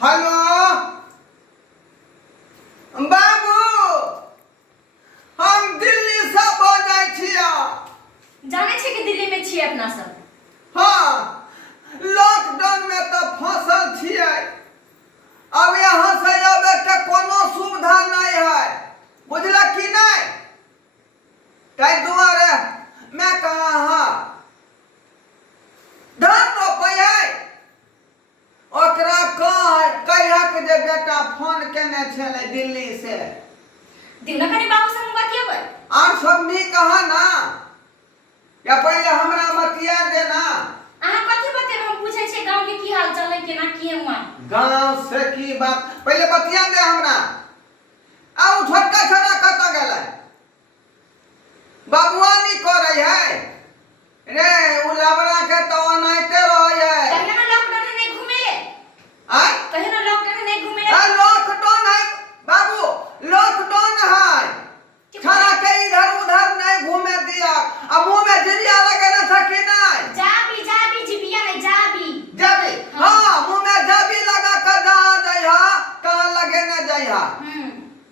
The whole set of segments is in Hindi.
हेलो बाबू, हम दिल्ली से बोलै छियै। जाने छे कि दिल्ली में छियै अपना सब। हाँ, लॉकडाउन में तो फंसल छियै। अब यहाँ से आबे के कोनो सुविधा नहीं है, बुझल कि नहीं? ताहि दुआरे मैं कहा धान रोपै है, ओकरा कहिया के जे बेटा फोन केने छले दिल्ली से। दिना कनी बाबू संग बतियेबै। और सब नीक कहा ना, या पहले हमरा बतिया देना। अहाँ कथि बतेब, हम पूछे छे गांव के की हाल चाल है, केना की है वहां। गांव से की बात पहले बतिया दे हमरा। आ छोटका छोरा कत गेलै? बाबुआनी करे है रे, उ लबड़ा के तो ओनाइते रहै है। कहियो ना लॉकडाउन में नहीं घूमे ले। आय कहियो ना लॉकडाउन में नहीं घूमे ले। आ लॉकडाउन है बाबू, लॉकडाउन है। छोरा के इधर उधर नहीं घूमे दिया। अब मुंह में जिरिया लगेना था कि नहीं? जाबी जिबिया नहीं जाबी। जाबी हाँ, मुंह में जाबी लगा कर जहाँ जइहा तहाँ लगे न जइहा।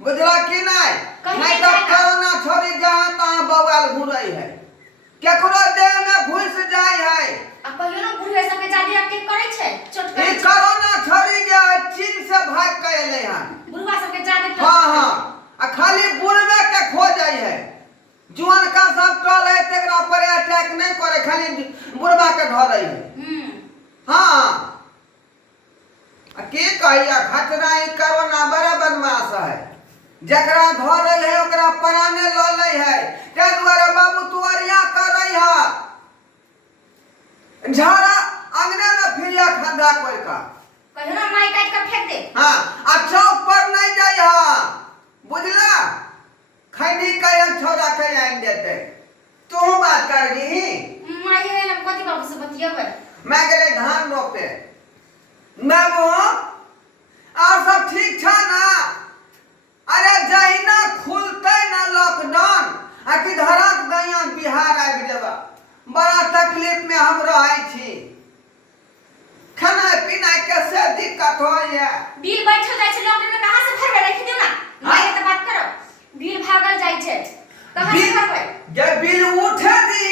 बुझला कि नहीं? नहीं तो कोरोना छोड़ी जहाँ तहाँ बवाल घुरई है, केकरो देह में घुस जाय है। आ कहियो ना बुढ़े सब के जादी अटैक करे छे, चोट करे ई छे। कोरोना छोड़ी गया, चीन से भाग के एले हन। बुढ़वा सब के जादी हाँ, आ खाली बुढ़वे के खो जाय है। जुआन का सब टोल है तेकरा पर अटैक नहीं करे, खाली बुढ़वा के धरई है। हाँ, की कहिया खतरा ई कोरोना बड़ा बदमाश है। जकरा धरे है ओकरा प्राणे ल ले है। ते द्वारा बाबू तुअरिया करई है, झाड़ा अंगने में फिरिया खंधा कोई का। कहियो ना माई काट के फेंक दे। हाँ, आ चौक पर नहीं जाई हा, बुझला? खैनी कयन छोरा के आइन देते। तू बात कर दी। माई है ना कथि बाबू से बतियेबै। मैं गेले धान रोपे। बाबू और सब ठीक छ ना? अरे जहिना खुलते ना लॉकडाउन, आ कि धरक दैया बिहार आबि जेबा। बड़ा तकलीफ में हम रहै छी। खाना पीना कैसे दिक्कत हो है। बिल बैठ जाय छे लॉकडाउन में, कहां से भरबे? रख दियो ना, माई के बात करो। बिल भागल जाय छे, कहां से भरबै? जे बिल उठे दी